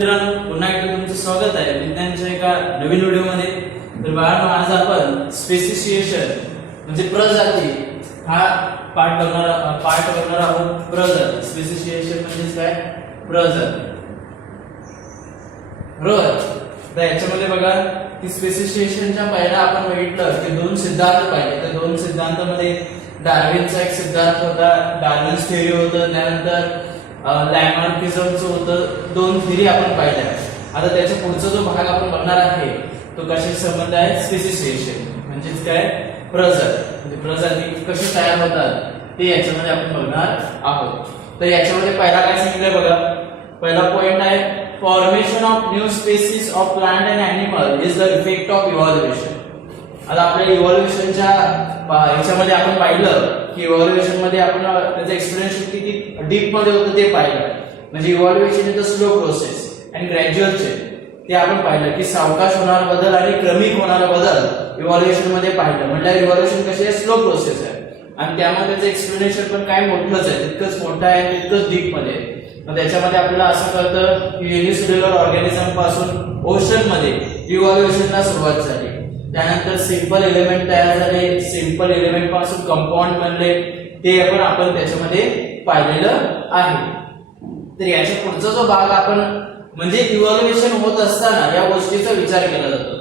मित्रांनो, पुन्हा एकदा तुमचं स्वागत आहे विज्ञानाच्या एका नवीन व्हिडिओमध्ये. तर बाळांनो, आज आपण स्पेसिशिएशन म्हणजे प्रजाती हा पाठ करणार आहोत. प्रजाती, स्पेसिशिएशन म्हणजे काय? प्रजाती. बरोबर. तर याच्यामध्ये बघा की स्पेसिशिएशनच्या पहिला आपण बघितलं की दोन सिद्धांत पाहिले. तर दोन सिद्धांतामध्ये डार्विनचा एक सिद्धांत होता, डार्विन्स थिअरी होतं, त्यानंतर लॅमार्किझमचं होतं. दोन थिअरी आपण पाहिल्या. आता त्याच्या पुढचा जो भाग आपण बघणार आहे तो कशाशी संबंध आहे? स्पेसिशिएशन म्हणजेच काय? प्रजाती. म्हणजे प्रजाती कशी तयार होतात ते याच्यामध्ये आपण बघणार आहोत. तर याच्यामध्ये पहिला काय सांगितलंय बघा. पहिला पॉइंट आहे, formation of new species of plant and animal is the effect of evolution. आता आपल्या इव्हॉल्युशनच्या याच्यामध्ये आपण पाहिलं की इव्हॉल्युशन मध्ये आपण त्याचं एक्सप्लेनेशन किती डीप मध्ये होतं ते पाहिलं. म्हणजे evolution is the slow process and gradual change. ते आपण पाहिलं की सावकाश होणारा बदल आणि क्रमिक होणारा बदल इव्हॉल्युशन मध्ये पाहिलं. म्हणजे इव्हॉल्युशन कशी आहे? स्लो प्रोसेस आहे आणि त्यामुळे त्याचं एक्सप्लेनेशन पण काय मोठंच आहे, तितकंच मोठं आहे, तितकंच डीप मध्ये. मग त्याच्यामध्ये आपल्याला असं कळतं की युनिसेल्युलर ऑर्गॅनिझम पासून ओशन मध्ये इव्हॉल्युशनला सुरुवात झाली. त्यानंतर सिंपल एलिमेंट तयार झाले, सिंपल एलिमेंट पासून कंपाऊंड बनले, ते आपण त्याच्यामध्ये पाहिलेलं आहे. तर याच्या पुढचा जो भाग आपण म्हणजे इव्हॉल्युशन होत असताना या गोष्टीचा विचार केला जातो.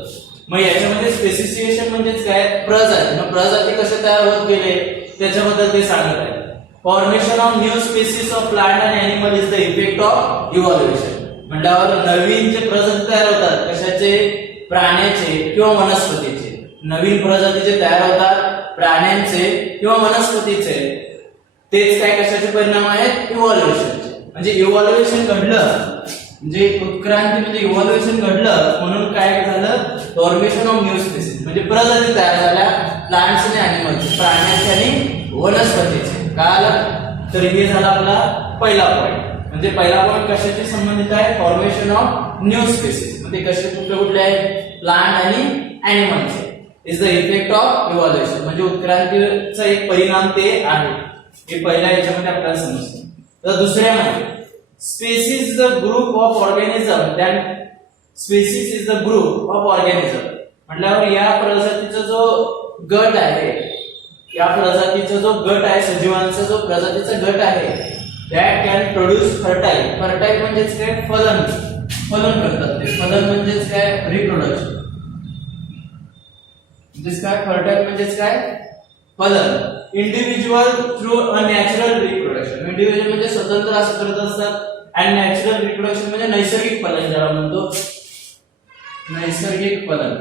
मग याच्यामध्ये स्पेसिशिएशन म्हणजेच काय? प्रजाती. मग प्रजाती कसे तयार होत गेले त्याच्याबद्दल ते सांगत आहे. Formation of new species of plant and animal is the effect of evolution. म्हटल्यावर नवीन जे प्रजाती तयार होतात, कशाचे? प्राण्याचे किंवा वनस्पतीचे. नवीन प्रजातीचे तयार होतात, प्राण्यांचे किंवा वनस्पतीचे. तेच काय कशाचे परिणाम आहेत? इव्हॉल्युशनचे. म्हणजे इव्हॉल्युशन घडलं म्हणजे उत्क्रांती म्हणजे इव्हॉल्युशन घडलं म्हणून काय झालं? फॉर्मेशन ऑफ न्यू स्पेसीज म्हणजे प्रजाती तयार झाल्या, प्लांट्स आणि ॲनिमल्स, प्राण्याचे आणि वनस्पतीचे. कळालं? तर हे झाला आपला पहिला पॉइंट. म्हणजे पहिला पॉइंट कशाशी संबंधित आहे? Formation of new species. ते कसे कुठले आहेत? प्लांट आणि ॲनिमल्सचे. Is the effect of evolution म्हणजे उत्क्रांतीचा एक परिणाम ते आहे. हे पहिल्या याच्यामध्ये आपल्याला समजतं. तर दुसऱ्यामध्ये species is the group of organism. Than species is the group of organism म्हटल्यावर या प्रजातीचा जो गट आहे, या प्रजातीचा जो गट आहे, सजीवांचा जो प्रजातीचा गट आहे, that can produce fertile. Fertile म्हणजेच काय? फलन. फलन करतात ते. फलन म्हणजेच काय? रिप्रोडक्शन. म्हणजेच काय? फर्टाईल म्हणजेच काय? फलन. Individual through a natural reproduction. Individual म्हणजे स्वतंत्र असं करत असतात आणि नॅचरल रिप्रोडक्शन म्हणजे नैसर्गिक फलन ज्याला म्हणतो. नैसर्गिक फलन.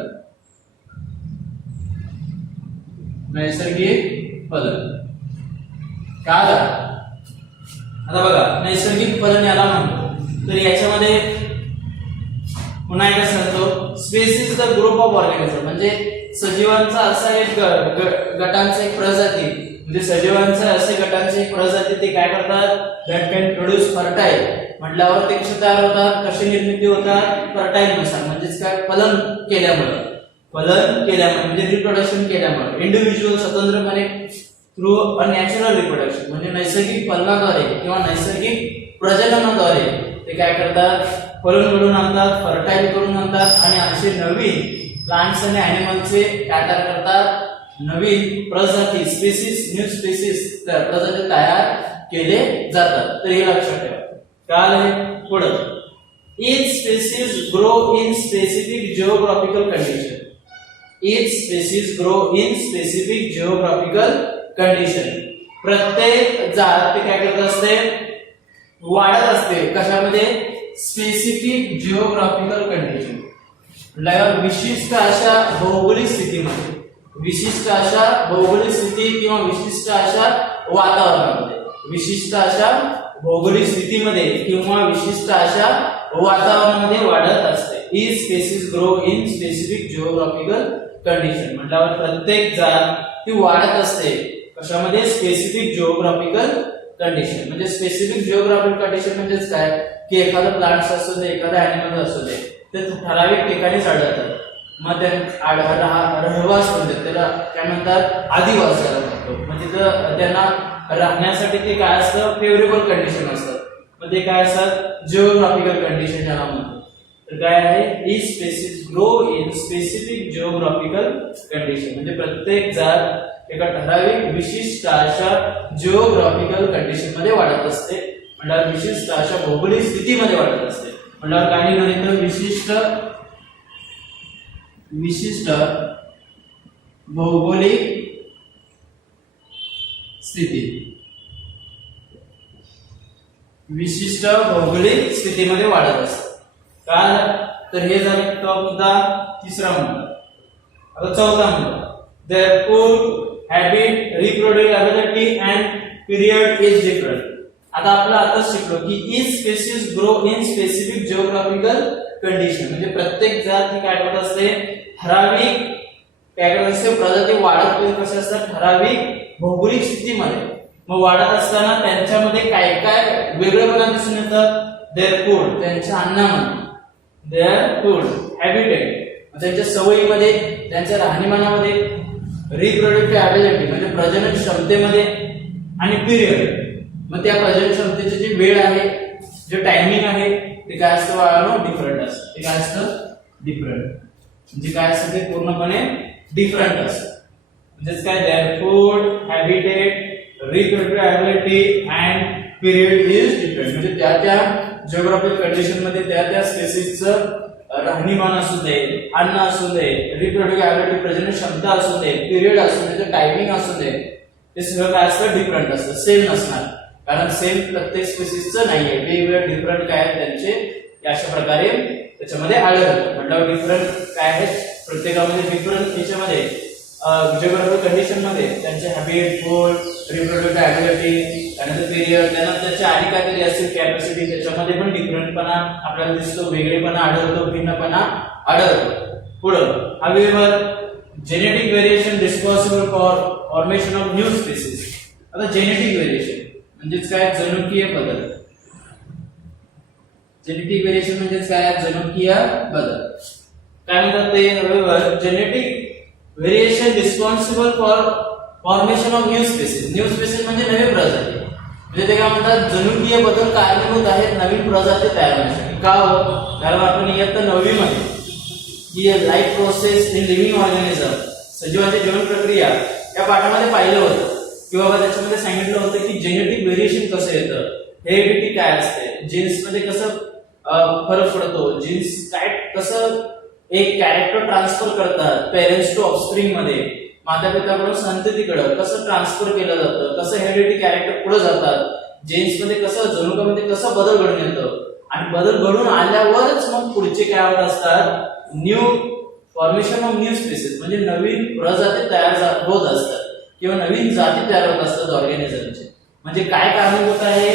नैसर्गिक फलन. काय? आता बघा, नैसर्गिक फलन याला म्हणतो. तर याच्यामध्ये पुन्हा एकदा सांगतो, species the group of organism म्हणजे सजीवांचा असा एक गटांचा एक प्रजाती म्हणजे सजीवांचा असे गटांची एक प्रजाती ते काय करतात? That can produce fertile. म्हटल्यावर ते कसे तयार होतात? कशी निर्मिती होतात? फर्टाईल नुसार म्हणजेच काय? फलन केल्यामुळे. फलन केल्यामुळे म्हणजे रिप्रोडक्शन केल्यामुळे. इंडिव्हिज्युअल स्वतंत्रपणे थ्रू अ नॅचरल रिप्रोडक्शन म्हणजे नैसर्गिक फलनाद्वारे किंवा नैसर्गिक प्रजननाद्वारे ते काय करतात? फलन घडून आणतात, फर्टाईल करून आणतात आणि असे नवीन प्लांट्स आणि ॲनिमल्सचे काय तयार करतात? नवीन प्रजाती, स्पेसीज, न्यू स्पेसीज प्रजाती तयार केले जातात. तर हे लक्षात ठेवा. काय पुढे? each species grow in specific geographical condition. each species grow in specific geographical condition. प्रत्येक जात ते काय करत असते? वाढत असते. कशामध्ये? Specific geographical condition. म्हणजे विशिष्ट अशा भौगोलिक स्थितीमध्ये, विशिष्ट अशा भौगोलिक स्थिती किंवा विशिष्ट अशा वातावरणामध्ये, विशिष्ट अशा भौगोलिक स्थितीमध्ये किंवा विशिष्ट अशा वातावरणामध्ये वाढत असते. Each species grow in specific geographical condition. म्हटल्यावर प्रत्येक जात ती वाढत असते. कशामध्ये? Specific geographical condition. म्हणजे स्पेसिफिक जिओग्राफिकल कंडिशन म्हणजेच काय? की एखादं प्लांट्स असू दे, एखादं ॲनिमल असू दे, ते ठराविक ठिकाणी आढळतात. मग ते रहवास म्हणतात, त्याला काय म्हणतात? आदिवास ज्याला म्हणतो. म्हणजे त्यांना राहण्यासाठी ते काय असतं? फेवरेबल कंडिशन असतात. मग ते काय असतात जिओग्राफिकल कंडिशन ज्याला म्हणतो. तर काय आहे is species grow in specific geographical condition म्हणजे प्रत्येक झाड एका ठराविक विशिष्ट अशा जिओग्राफिकल कंडिशन मध्ये वाढत असते. म्हणजे विशिष्ट अशा भौगोलिक स्थितीमध्ये वाढत असते. म्हणजे काय निघाले विशिष्ट भौगोलिक स्थिती विशिष्ट भौगोलिक स्थितीमध्ये वाढत असते. काय तर हे झाले टॉप मुद्दा तिसरा मुद्दा. आता चौथा मुद्दा therefore habit reproducibility and period is different. आता आपण आताच शिकलो की each species grow in specific geographical condition म्हणजे प्रत्येक जात ही काय करत असते ठराविक काय करत असते प्रजाती वाढत कसे असतात ठराविक भौगोलिक स्थितीमध्ये. मग वाढत असताना त्यांच्यामध्ये काय काय वेगळेपणा दिसून येतात. देअर फूड त्यांच्या अन्नामध्ये, देअर फूड हॅबिटेट त्यांच्या सवयीमध्ये, त्यांच्या राहणीमानामध्ये, रिप्रोडक्टिव्ह ॲबिलिटी म्हणजे प्रजनन क्षमतेमध्ये आणि पिरियड मग त्या प्रजनन क्षमतेची जी वेळ आहे जे टायमिंग आहे ते काय असतं बाळांनो डिफरंट असतं. ते काय असतं डिफरंट म्हणजे काय असतं ते पूर्णपणे डिफरंट असतं. म्हणजेच काय their food habitat reproductive ability and period is different म्हणजे त्या त्या जिओग्राफिकल कंडिशन मध्ये त्या त्या स्पेसिसचं राहणीमान असू दे, अन्न असू दे, रिप्रोडक्टिव्ह ॲबिलिटी प्रजनन क्षमता असू दे, पिरियड असू दे, टायमिंग असू दे, ते सगळं काय असतं डिफरंट असतं. सेम नसणार कारण सेम प्रत्येक स्पेसिसचं नाहीये. वेगवेगळे डिफरंट काय आहेत त्यांचे अशा प्रकारे त्याच्यामध्ये आढळतं. म्हटलं डिफरंट काय आहेत प्रत्येकामध्ये डिफरंट याच्यामध्ये जिओग्राफिकल कंडिशन मध्ये त्यांचे हॅबिट, फूड, रिप्रोडक्टिव्ह ॲबिलिटी, त्यानंतर पिरियड, त्यानंतर त्याचे आणि काहीतरी असतील कॅपॅसिटी त्याच्यामध्ये पण डिफरंटपणा आपल्याला दिसतो, वेगळेपणा आढळतो, भिन्नपणा आढळतो. पुढं however genetic variation responsible for formation of new species. आता जेनेटिक व्हेरिएशन म्हणजेच काय जनुकीय बदल. जेनेटिक व्हेरिएशन म्हणजेच काय जनुकीय बदल. काय म्हणतात ते genetic variation responsible for formation of new species. New species म्हणजे नवीन प्रजाती म्हणजे ते काय म्हणतात जनुकीय बदल कारणीभूत आहेत नवीन प्रजाती तयार होण्यासाठी. का हो कारण आपण इयत्ता 9वी मध्ये की life process in living organism सजीवांची जीवन प्रक्रिया या पाठामध्ये पाहिलं होतं की बाबा त्याच्यामध्ये सांगितलं होतं की जेनेटिक व्हेरिएशन कसं येतं, हेरिडिटी काय असते, जीन्स मध्ये कसं फरक पडतो, जीन्स काय कसं एक कॅरेक्टर ट्रान्सफर करतात पेरेंट्स टू ऑफस्प्रिंग मध्ये, माता पित्याकडून संततीकडे कसं ट्रान्सफर केलं जातं, कसं हेरिडिटी कॅरेक्टर पुढे जातात, जीन्स मध्ये कसं जनुकामध्ये कसं बदल घडून येतो आणि बदल घडून आल्यावरच मग पुढचे काय होत असतात new formation of new species म्हणजे नवीन प्रजाती तयार होत असतात किंवा नवीन जाती तयार होत असतात ऑर्गॅनिझमचे. म्हणजे काय कारणीभूत आहे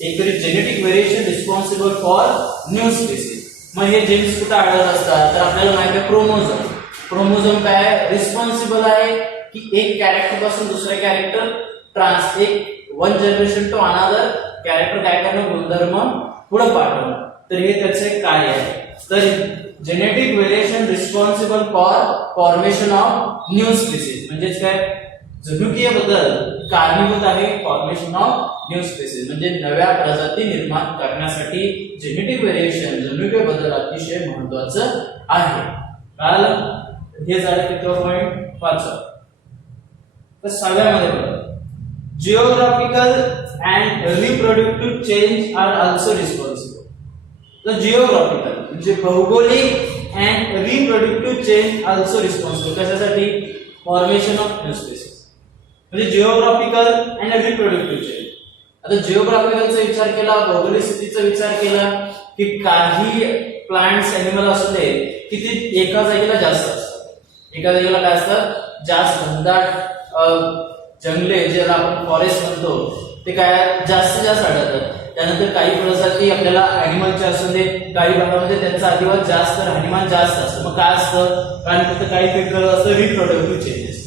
एक genetic variation responsible for new species. मग हे जीन्स कुठे आढळत असतात तर आपल्याला माहिती आहे क्रोमोझोम. क्रोमोझोम काय रिस्पॉन्सिबल आहे की एक कॅरेक्टर पासून दुसऱ्या कॅरेक्टर एक one generation to another character काय करणं गुणधर्म पुढे पाठवणं. तर हे त्याचं एक कार्य आहे. तर genetic variation responsible for formation of new species म्हणजेच काय जनुकीय बदल कारणीभूत आहे फॉर्मेशन ऑफ न्यू स्पेसिस म्हणजे नव्या प्रजाती निर्माण करण्यासाठी जेनेटिक व्हेरिएशन जनुकीय बदल अतिशय महत्त्वाचं आहे. काल हे झालं किती पॉइंट 5. तर 6व्यामध्ये बघा geographical and reproductive change are also responsible. तर जिओग्राफिकल म्हणजे भौगोलिक and reproductive change also responsible कशासाठी फॉर्मेशन ऑफ न्यू स्पेसिस म्हणजे जिओग्राफिकल अँड रिप्रोडक्टिव्ह चेंज. आता जिओग्राफिकलचा विचार केला भौगोलिक स्थितीचा विचार केला की काही प्लांट्स एनिमल असू दे की ते एका जागेला जास्त असतात. एका जागेला काय असतात जास्त घनदाट जंगले ज्याला आपण फॉरेस्ट म्हणतो ते काय जास्त आढळतात. त्यानंतर काही प्रजाती आपल्याला ॲनिमलच्या असू दे काही भागामध्ये त्यांचा अधिवास जास्त राहणीमान जास्त असतं. मग काय असतं कारण तिथं काही फॅक्टर असतं रिप्रोडक्टिव्ह चेंजेस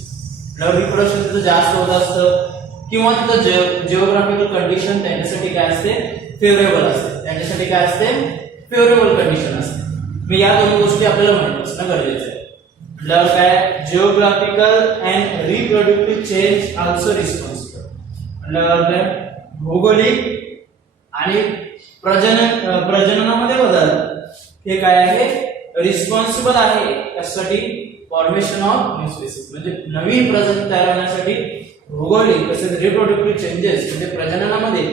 रिप्रोडक्शन तिथं जास्त होत असतं किंवा तिथं जिओग्राफिकल कंडिशन त्यांच्यासाठी काय असते फेवरेबल असते. त्यांच्यासाठी काय असते फेवरेबल कंडिशन असते. मी या दोन गोष्टी आपल्याला माहित असणं गरजेचं आहे. म्हटल्यावर काय geographical and reproductive change also responsible म्हटल्यावर काय भौगोलिक आणि प्रजननामध्ये बदल हे काय आहे, रिस्पॉन्सिबल आहे त्यासाठी फॉर्मेशन ऑफ न्यू स्पीसीज, म्हणजे नवीन प्रजाती तयार होण्यासाठी भौगोलिक तसेच रिप्रोडक्टिव्ह चेंजेस म्हणजे प्रजननामध्ये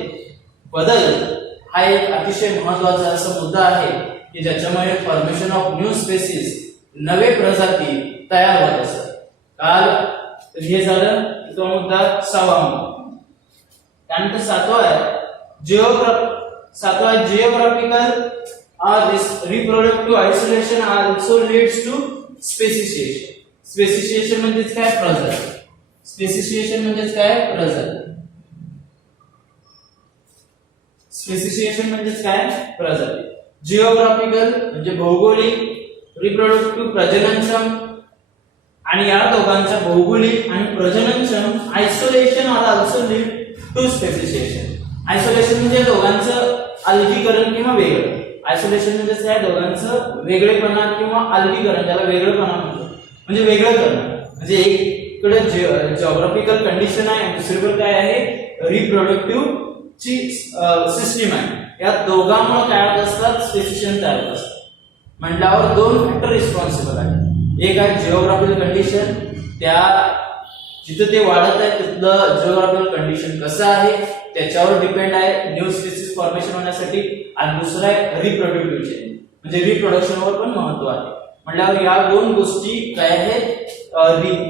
बदल हा एक अतिशय महत्त्वाचा असा मुद्दा आहे की ज्याच्यामुळे फॉर्मेशन ऑफ न्यू स्पीसीज नवे प्रजाती तयार होत असतात. काल हे झालं तो मुद्दा 6वा मुद्दा. त्यानंतर 7वा आहे geographical reproductive isolation also leads to speciation. स्पेसिशिएशन म्हणजेच काय, प्रजाती. स्पेसिशिएशन म्हणजेच काय, प्रजाती. स्पेसिशिएशन म्हणजेच काय, प्रजाती. जिओग्राफिकल म्हणजे भौगोलिक, रिप्रोडक्टिव्ह प्रजननक्षम, आणि या दोघांचा भौगोलिक आणि प्रजननक्षम isolation also lead to speciation. Isolation म्हणजे दोघांचं अलगीकरण किंवा वेगळं. आयसोलेशन म्हणजे काय, दोघांचं वेगळेपणा किंवा अलगीकरण, त्याला वेगळेपणा म्हणतो, म्हणजे वेगळं करणं. म्हणजे एककडे जिओग्राफिकल कंडिशन आहे, दुसरीकडे काय आहे, रिप्रोडक्टिव्ह ची सिस्टीम आहे. या दोघांमुळे काय होत असतात, स्पेसिशिएशन तयार होत असतात. म्हटल्यावर दोन फॅक्टर रिस्पॉन्सिबल आहे. एक आहे जिओग्राफिकल कंडिशन, त्या जिथे ते वाढत आहे तिथलं जिओग्राफिकल कंडिशन कसं आहे त्याच्यावर डिपेंड आहे न्यू स्पीसीज फॉर्मेशन होण्यासाठी. आणि दुसरं आहे रिप्रोडक्टिव्ह चेंज, म्हणजे रिप्रोडक्शनवर पण महत्व आहे. म्हटल्यावर या दोन गोष्टी काय आहेत,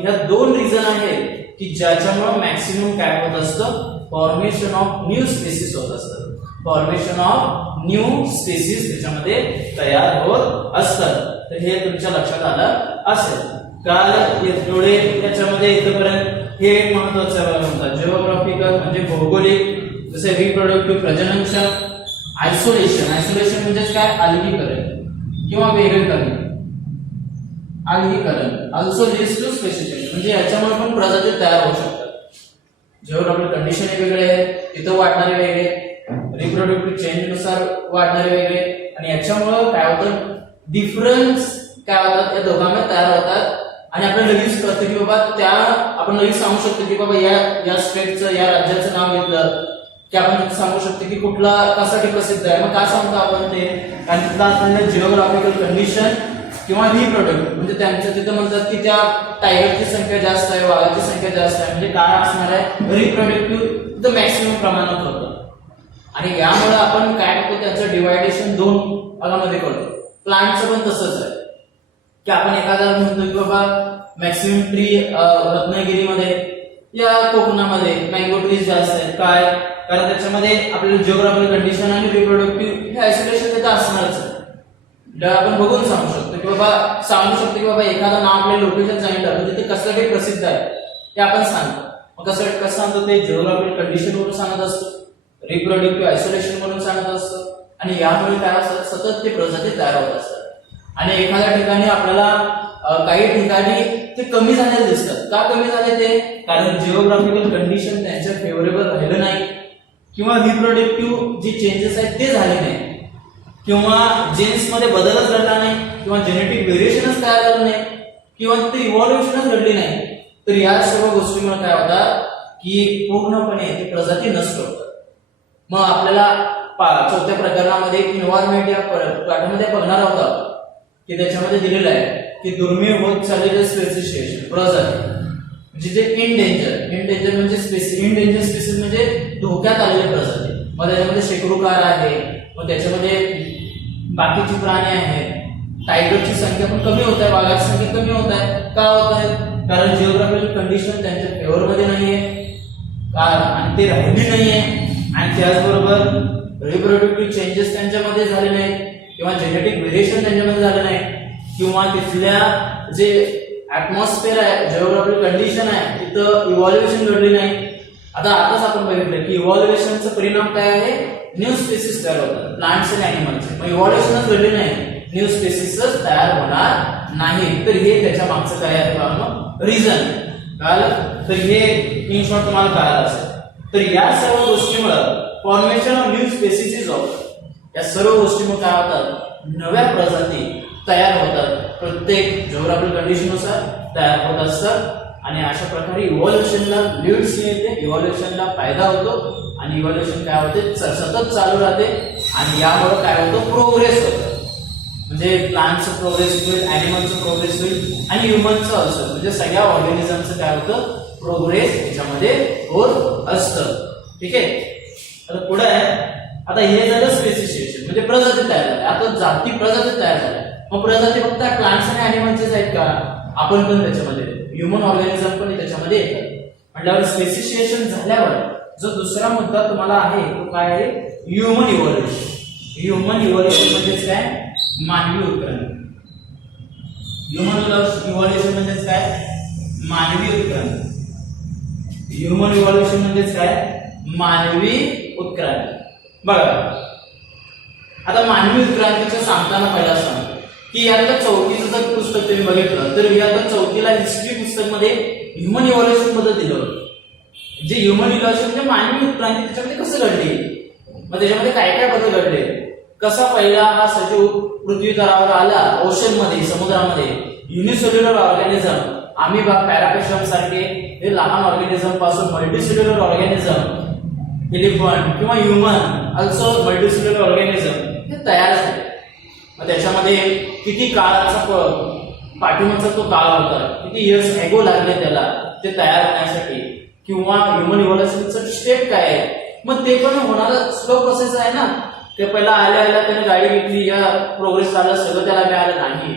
ह्या दोन रिझन आहेत की ज्याच्यामुळे मॅक्सिमम काय होत असतं, फॉर्मेशन ऑफ न्यू स्पीसीज होत असतं. फॉर्मेशन ऑफ न्यू स्पीसीज त्याच्यामध्ये तयार होत असतात. तर हे तुमच्या लक्षात आलं असेल. काल थोडे त्याच्यामध्ये इथपर्यंत हे एक महत्वाचं म्हणतात, जिओग्राफिकल म्हणजे भौगोलिक, जसे रिप्रोडक्टिव्ह प्रजननक्षम, आयसोलेशन. आयसोलेशन म्हणजेच काय, अलगीकरण किंवा वेगळे करणे, अलगीकरण ऑल्सो लीड्स टू स्पेसिशिएशन, म्हणजे याच्यामुळे पण प्रजाती तयार होऊ शकतात. जिओग्राफिकल कंडिशन वेगळे आहेत, तिथं वाढणारे वेगळे, रिप्रोडक्टिव्ह चेंज नुसार वाढणारे वेगळे, आणि याच्यामुळे काय होतं, डिफरन्स काय होतात या दोघांमध्ये तयार होतात. आणि आपल्याला लगेच कळतं की बाबा त्या आपण लगेच सांगू शकतो की बाबा या स्टेटचं, या राज्याचं नाव घेतलं की आपण सांगू शकतो की कुठला कशासाठी प्रसिद्ध आहे. मग काय सांगतो आपण ते, कारण तिथं असलेल्या जिओग्राफिकल कंडिशन किंवा रिप्रोडक्टिव्ह म्हणजे त्यांचं तिथं म्हणतात की त्या टायगरची संख्या जास्त आहे, वाघाची संख्या जास्त आहे, म्हणजे काय असणार आहे, रिप्रोडक्टिव्ह तिथं मॅक्सिमम प्रमाणात होतं. आणि यामुळे आपण काय करतो, त्याचं डिवायडेशन 2 भागामध्ये करतो. प्लांटचं पण तसंच आहे की आपण एखादा म्हणतो की बाबा मॅक्सिमम ट्री रत्नागिरीमध्ये या कोकणामध्ये मँगो ट्रीज जास्त आहेत. काय, कारण त्याच्यामध्ये आपल्याला जिओग्राफिकल कंडिशन आणि रिप्रोडक्टिव्ह हे आयसोलेशन तिथं असणारच. आपण बघून सांगू शकतो की बाबा, सांगू शकतो की बाबा एखादं नाव आपल्या लोकेशन सांगितलं म्हणजे ते कशासाठी प्रसिद्ध आहे ते आपण सांगतो. मग कसं सांगतो, ते जिओग्राफिकल कंडिशन वरून सांगत असतो, रिप्रोडक्टिव्ह आयसोलेशन म्हणून सांगत असतो. आणि यामुळे काय असतं, सतत ते प्रजाती तयार होत असतात. आणि एखाद्या ठिकाणी आपल्याला काही ठिकाणी ते कमी झालेले दिसतात. का कमी झाले ते, कारण जिओग्राफिकल कंडिशन त्यांच्या फेवरेबल राहिलं नाही, किंवा रिप्रोडक्टिव्ह जे चेंजेस आहेत ते झाले नाही, किंवा जेन्स मध्ये बदलच घडला नाही, किंवा जेनेटिक व्हेरिएशनच तयार झालं नाही, किंवा ते इव्हॉल्युशनच घडली नाही. तर या सर्व गोष्टीमुळे काय होतात की पूर्णपणे ती प्रजाती नष्ट होतात. मग आपल्याला 4थ्या प्रकरणामध्ये एन्व्हायरमेंट या पाठामध्ये बघणार आहोत की त्याच्यामध्ये दिलेलं आहे की दुर्मिळ होत चाललेले स्पेसिशिएशन प्रजाती, म्हणजे जे इनडेंजर म्हणजे इनडेंजर स्पेसिस म्हणजे धोक्यात आलेले प्रजाती. मग त्याच्यामध्ये शेकरूकार आहे, मग त्याच्यामध्ये बाकीचे प्राणी आहेत. टायगरची संख्या पण कमी होत आहे, वाघाची संख्या कमी होत आहे. का होत आहे, कारण जिओग्राफिकल कंडिशन त्यांच्या फेवरमध्ये नाहीये आणि ते राहिली नाहीये. आणि त्याचबरोबर रिप्रोडक्टिव्ह चेंजेस त्यांच्यामध्ये झाले नाहीत, किंवा जेनेटिक व्हेरिएशन त्यांच्यामध्ये झालं नाही, किंवा तिथल्या जे ऍटमॉस्फिअर आहे, जिओग्राफिकल कंडिशन आहे, तिथं इव्हॉल्युशन घडली नाही. आताच आपण बघितलं की इव्हॉल्युशनचा परिणाम काय आहे, न्यू स्पेसिस तयार होतात, प्लांट्स आणि अॅनिमल्सचे. मग इव्हॉल्युशनच घडली नाही, न्यू स्पेसिसच तयार होणार नाही. तर हे त्याच्या मागचं काय आहे रिझन कळलं. तर हे इन शॉर्ट तुम्हाला कळालं असेल. तर या सर्व गोष्टीमुळे formation of new species of, या सर्व गोष्टीमुळे काय होतात, नव्या प्रजाती तयार होतात, प्रत्येक जिओग्राफिकल कंडिशननुसार तयार होत असतात. आणि अशा प्रकारे इव्हॉल्युशनला लीड्स येते, इव्हॉल्युशनला फायदा होतो, आणि इव्हॉल्युशन काय होते, सतत चालू राहते. आणि यामुळे काय होतं, प्रोग्रेस होतं. म्हणजे प्लांटचं प्रोग्रेस होईल, ॲनिमलचं प्रोग्रेस होईल आणि ह्युमनचं असतं. म्हणजे सगळ्या ऑर्गॅनिझमचं काय होतं, प्रोग्रेस याच्यामध्ये होत असतं. ठीक आहे. आता पुढे आहे, आता हे झालं स्पेसिशिएशन म्हणजे प्रजाती तयार झाल्या. आता जाती प्रजाती तयार झाल्या. मग प्रजाती फक्त प्लांट्स आणि ॲनिमलचेच आहेत का, आपण पण त्याच्यामध्ये ह्युमन ऑर्गॅनिझम पण त्याच्यामध्ये येतात. म्हटल्यावर स्पेसिशिएशन झाल्यावर जो दुसरा मुद्दा तुम्हाला आहे तो काय आहे, ह्युमन इव्हॉल्युशन. ह्युमन इव्हॉल्युशन म्हणजेच काय, मानवी उत्क्रांती. ह्युमन इव्हॉल्युशन म्हणजेच काय, मानवी उत्क्रांती. ह्युमन इव्हॉल्युशन म्हणजेच काय, मानवी उत्क्रांती. बघा आता मानवी उत्क्रांतीचं सांगताना पहिला सांगतो की आता चौथीचं जर पुस्तक तुम्ही बघितलं तर आता चौथीला हिस्ट्री पुस्तक मध्ये ह्युमन इव्हॉल्युशन बद्दल दिलं होतं. जे ह्युमन इव्हॉल्युशन म्हणजे मानवी उत्क्रांती त्याच्यामध्ये कसं घडली, मग त्याच्यामध्ये काय काय बदल घडले, कसा पहिला हा सजीव पृथ्वी तलावर आला, ओशन मध्ये समुद्रामध्ये, युनिसेल्युलर ऑर्गॅनिझम, अमिबा, पॅरापेशम सारखे हे लहान ऑर्गॅनिझम पासून मल्टीसेल्युलर ऑर्गॅनिझम, एलिफंट किंवा ह्युमन अल्सो मल्टीसेल्युलर ऑर्गॅनिझम हे तयार झाले. मग त्याच्यामध्ये किती काळाचा पाठीमागचा तो काळ होता, किती इयर्स एगो लागले त्याला ते तयार होण्यासाठी, किंवा ह्युमन इव्हॉल्युशनचं स्टेप काय आहे, मग ते पण होणारा स्लो प्रोसेस आहे ना. ते पहिला आल्या त्याने गाडी घेतली, या प्रोग्रेस झालं, सगळं त्याला मिळालं नाही.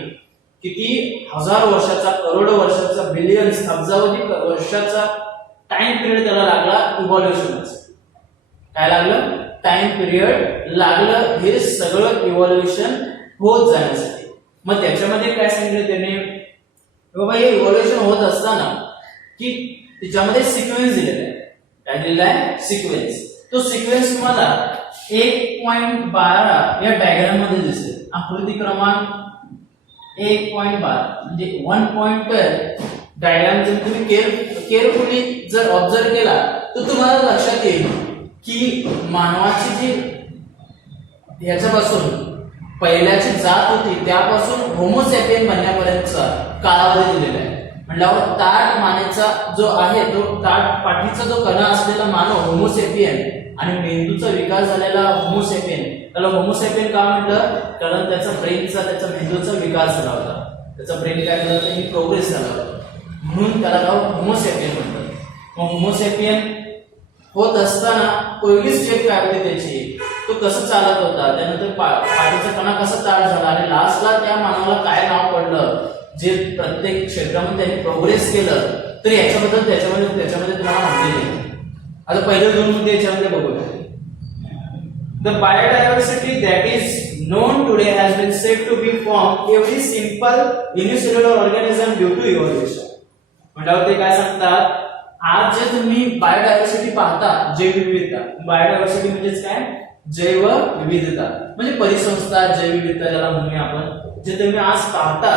किती हजार वर्षाचा, करोडो वर्षाचा, बिलियन्स अब्जावधी वर्षाचा टाइम पिरियड त्याला लागला इव्हॉल्युशनचा. काय लागलं, टाइम पिरियड लागलं हे सगळं इव्हॉल्युशन होत जाण्यासाठी. मग त्याच्यामध्ये काय सांगितलं त्याने, बाबा हे इव्हॉल्युशन होत असताना की त्याच्यामध्ये सिक्वेन्स दिलेला आहे. काय दिलेला आहे, सिक्वेन्स. तो सिक्वेन्स तुम्हाला 1.12 या डायग्राम मध्ये दिसेल. आकृती क्रमांक 1.12 म्हणजे 1.12 डायग्राम जर तुम्ही केअरफुली जर ऑब्झर्व केला तर तुम्हाला लक्षात येईल की मानवाची जी ह्याच्यापासून पहिल्याची जात होती त्यापासून होमोसॅपियन बनण्यापर्यंतचा कालावधी दिलेला आहे. म्हटल्यावर ताठ मानेचा जो आहे तो ताठ पाठीचा जो कणा असलेला मानव होमोसॅपियन आणि मेंदूचा विकास झालेला होमोसॅपियन, त्याला होमोसॅपियन का म्हटलं, कारण त्याचा ब्रेनचा, त्याचा मेंदूचा विकास झाला होता, त्याचा ब्रेन काय झाला होता, ही प्रोग्रेस झाला होता, म्हणून त्याला नाव होमोसॅपियन म्हणतात. मग होमोसॅपियन होत असताना पहिली स्टेप काय होती त्याची, तो कसं चालत होता, त्यानंतर पाठीचा कणा कसा ताठ झाला आणि लास्टला त्या मानवाला काय नाव पडलं, जे प्रत्येक क्षेत्रामध्ये त्यांनी प्रोग्रेस केलं, तर याच्याबद्दल त्याच्यामध्ये तुम्हाला माहिती आहे. आता पहिले दोन मुद्दे याच्यामध्ये बघूया. The biodiversity that is known today has been said to be from every simple unicellular organism due to evolution. म्हणजे ते काय सांगतात, आज जे तुम्ही बायोडायव्हर्सिटी पाहता, जैवविविधता, बायोडायव्हर्सिटी म्हणजेच काय, जैवविविधता म्हणजे परिसंस्था, जैवविविधता ज्याला म्हणूया आपण, जे तुम्ही आज पाहता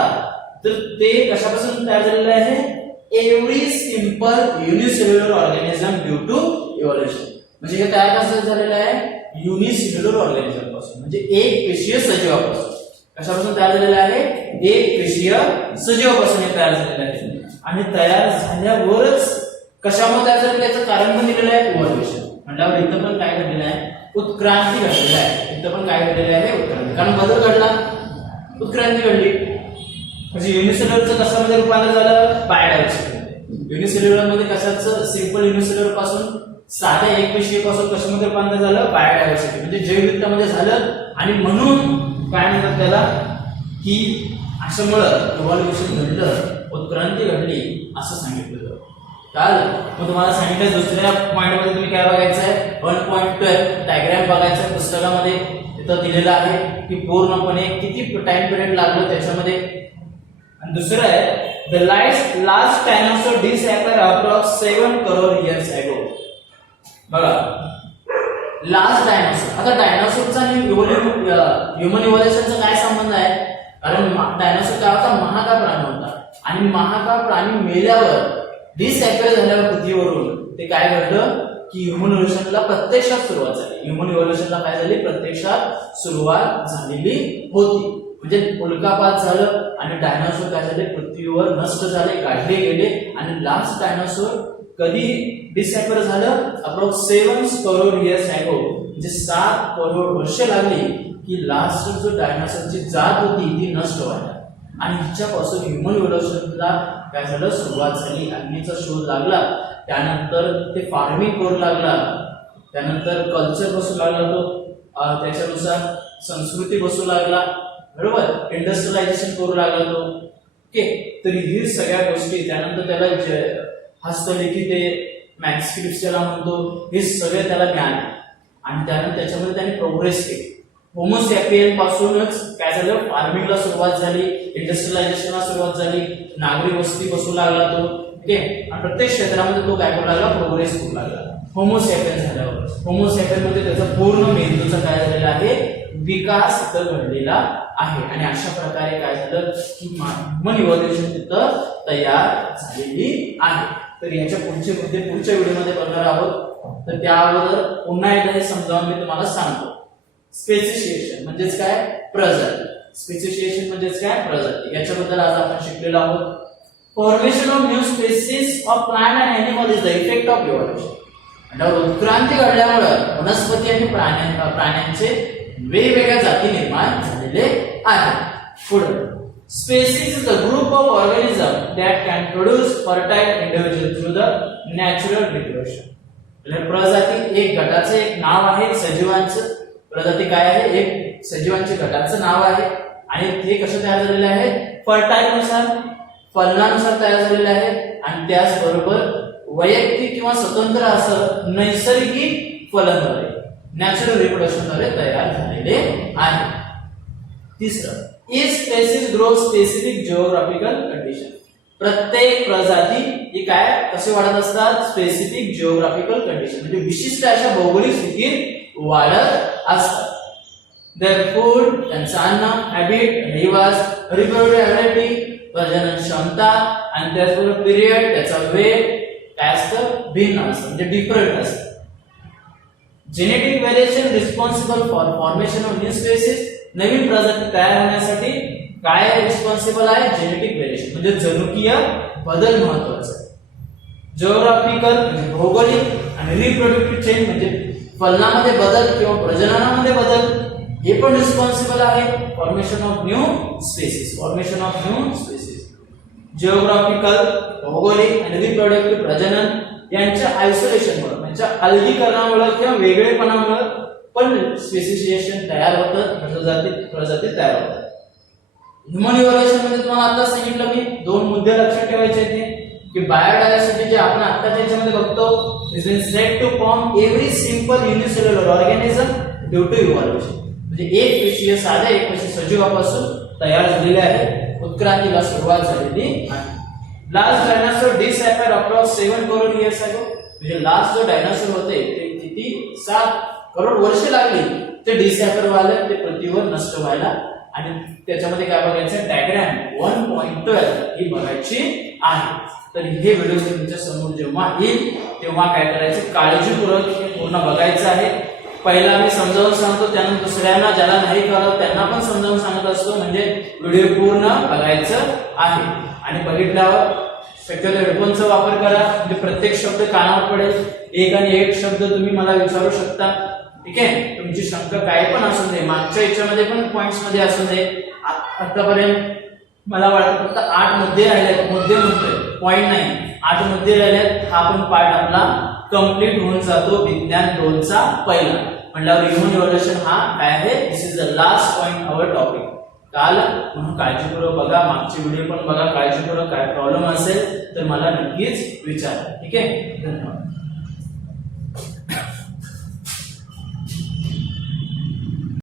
तर ते कशापासून तयार झालेलं आहे, every simple unicellular organism due to evolution. म्हणजे हे तयार कसं झालेलं आहे, युनिसेल्युलर ऑर्गॅनिझम पासून, म्हणजे एक पेशीय सजीवापासून. कशापासून तयार झालेलं आहे, एक पेशीय सजीवापासून हे तयार झालेलं आहे. आणि तयार झाल्यावरच कशामुळे तयार झालेलं याचं कारण पण दिलेलं आहे, इव्हॉल्युशन. म्हटल्यावर इथं पण काय घडलेलं आहे, उत्क्रांती घडलेली आहे. इथं पण काय घडलेलं आहे, उत्क्रांती. कारण बदल घडला, उत्क्रांती घडली. म्हणजे युनिसेल्युलरचं कशामध्ये रूपांतर झालं, बायोडायव्हर्सिटी. युनिसेल्युलर मध्ये कशाचं, सिंपल युनिसेल्युलर पासून साध्या एक पेशीय पासून कशामध्ये रूपांतर झालं, बायोडायव्हर्सिटी म्हणजे जैवविविधतामध्ये झालं. आणि म्हणून काय म्हणतात त्याला, की अशामुळं इव्हॉल्युशन घडलं, उत्क्रांती घडली असं सांगितलं जातं. काल मग तुम्हाला सांगितलं दुसऱ्या पॉइंट मध्ये तुम्ही काय बघायचं आहे, 1.12 डायग्राम बघायचं आहे पुस्तकामध्ये. तिथं दिलेलं आहे की पूर्णपणे किती टाइम पिरियड लागलं त्याच्यामध्ये. आणि दुसरं आहे, the last dinosaur disappear approx 7 crore years ago. बघा लास्ट डायनासोर. आता डायनासोरचा आणि ह्युमन इव्हॉल्युशनचा काय संबंध आहे, कारण डायनासोर काय होता, महाकाय प्राणी होता. आणि महाकाय प्राणी मेल्यावर, डिसअपियर झाल्यावर पृथ्वीवरून ते काय घडलं की ह्युमन इव्हॉल्युशनला प्रत्यक्षात सुरुवात झाली. ह्युमन इव्हॉल्युशनला काय झाली, प्रत्यक्षात सुरुवात झालेली होती. म्हणजे उल्कापात झालं आणि डायनासोर काय झाले, पृथ्वीवर नष्ट झाले, काढले गेले. आणि लास्ट डायनासोर कधी डिसअपियर झालं, अप्रॉक्स 7 करोड इयर्स अगो. म्हणजे 7 करोड वर्ष लागली की लास्ट जो डायनासॉरची जात होती ती नष्ट व्हायला, आणि हिच्यापासून ह्युमन इव्होल्युशनला काय झालं, सुरुवात झाली. अग्नीचा शोध लागला, त्यानंतर ते फार्मिंग करू लागला, त्यानंतर कल्चर बसू लागला, तो त्याच्यानुसार संस्कृती बसू लागला, बरोबर, इंडस्ट्रियलायझेशन करू लागला तो. ओके, तर ही सगळ्या गोष्टी, त्यानंतर त्याला हस्तलिखित मॅन्युस्क्रिप्ट ज्याला म्हणतो, हे सगळे त्याला ज्ञान, आणि त्यानंतर त्याच्यामध्ये त्याने प्रोग्रेस केली. होमोसॅपियन पासूनच काय झालं, फार्मिंगला सुरुवात झाली, इंडस्ट्रियलायझेशनला सुरुवात झाली, नागरी वस्ती बसू लागला तो. ओके, आणि प्रत्येक क्षेत्रामध्ये तो काय करू लागला, प्रोग्रेस करू लागला. होमोसॅपियन झाल्यावर होमोसॅपियन मध्ये त्याचा पूर्ण मेंदूचा काय झालेला आहे, विकास तिथं घडलेला आहे, आणि अशा प्रकारे काय झालं की ह्युमन इव्होल्युशन तिथं तयार झालेली आहे. तर याच्या पुढचे मुद्दे पुढच्या व्हिडिओमध्ये बघणार आहोत. तर त्या अगोदर पुन्हा एकदा हे समजावून मी तुम्हाला सांगतो. स्पेसिशिएशन म्हणजेच काय, प्रजाती. स्पेसिशिएशन म्हणजेच काय, प्रजाती. याच्याबद्दल आज आपण शिकलेलो आहोत. Formation of new species of plant and animal is the effect of evolution. उत्क्रांती घडल्यामुळे वनस्पती आणि प्राण्यांचे वेगवेगळ्या जाती निर्माण झालेले आहेत. पुढे, species is the group of organism that can produce fertile individual through the natural reproduction. प्रजाती एक गटाचं एक नाव आहे, सजीवांचं. प्रजाती काय आहे, एक सजीवांच्या गटाचं नाव आहे, आणि ते कसे तयार झालेले आहेत, फर्टाइल नुसार, फलनानुसार तयार झालेले आहेत, आणि त्याचबरोबर वैयक्तिक किंवा स्वतंत्र असं नैसर्गिक फलनद्वारे, नॅचरल रिप्रोडक्शनद्वारे तयार झालेले आहे. तिसरं, each species grow specific geographical condition. प्रत्येक प्रजाती ही काय कसे वाढत असतात, स्पेसिफिक जिओग्राफिकल कंडिशन म्हणजे विशिष्ट अशा भौगोलिक स्थितीत वाढत असतात. देअर फूड, त्यांचं अन्न, हॅबिट, रहिवास, रिप्रोडक्टिव्हिटी, प्रजनन क्षमता, आणि त्याचबरोबर पिरियड, त्याचा वेळ काय असतं, भिन्न असतं म्हणजे डिफरंट असतं. Genetic variation responsible for formation of new species. नवीन प्रजाती तयार होण्यासाठी काय रिस्पॉन्सिबल आहे, जेनेटिक व्हेरिएशन म्हणजे जनुकीय बदल महत्वाचा आहे. जिओग्राफिकल म्हणजे भौगोलिक, आणि रिप्रोडक्टिव्ह चेंज म्हणजे फलनामध्ये बदल किंवा प्रजननामध्ये बदल, हे पण रिस्पॉन्सिबल आहे formation of new species. Formation of new species, geographical, भौगोलिक आणि रिप्रोडक्टिव्ह प्रजनन यांच्या आयसोलेशनमुळे, यांच्या अलगीकरणामुळे किंवा वेगळेपणामुळे पण स्पेसिशिएशन तयार होतं, प्रजाती तयार होतात. ह्युमन इव्होल्युशन मध्ये तुम्हाला आता सांगितलं मी, दोन मुद्दे लक्षात ठेवायचे आहेत की बायोडायव्हर्सिटी जे आपण आता त्याच्यामध्ये बघतो, is been said to form every simple unicellular organism due to evolution. म्हणजे एक पेशीय साध्या एक पेशी सजीवापासून तयार झालेले आहे, उत्क्रांतीला सुरुवात झालेली आहे. Last dinosaur disappear approx 7 crore years ago. म्हणजे लास्ट जो डायनासोर होते ते किती 7 करोड वर्ष लागली ते डिसअपियर व्हायला, ते पृथ्वीवर नष्ट व्हायला. आणि त्याच्यामध्ये काय बघायचं, डायग्राम 1.12 ही बघायची आहे. तर हे व्हिडिओ तुमच्या समोर जेव्हा येईल तेव्हा काय करायचं, काळजीपूर्वक हे पूर्ण बघायचं आहे. पहिला मी समजावून सांगतो, त्यानंतर दुसऱ्यांना ज्याला नाही कळत त्यांना पण समजावून सांगत असतो, म्हणजे व्हिडिओ पूर्ण बघायचं आहे. आणि बघितल्यावर शक्यतो हेडफोनचा वापर करा, म्हणजे प्रत्येक शब्द कानावर पडेल. एक आणि एक शब्द तुम्ही मला विचारू शकता, ठीक आहे. तुमची शंका काय पण असू दे, मागच्या याच्यामध्ये पण पॉइंट्स मध्ये असू दे. आतापर्यंत मला वाटतं फक्त 8 मुद्दे राहिले, मुद्दे म्हणतोय पॉइंट नाही, 8 मुद्दे राहिले. हा पण पार्ट आपला कंप्लीट होऊन जातो विज्ञान 2चा पहिला. म्हटल्यावर ह्युमन इव्होल्युशन हा काय आहे, this is the last point our topic. काल म्हणून काळजीपूर्वक बघा, मागचे व्हिडिओ पण बघा काळजीपूर्वक. काय प्रॉब्लेम असेल तर मला नक्कीच विचारा, ठीक आहे. धन्यवाद.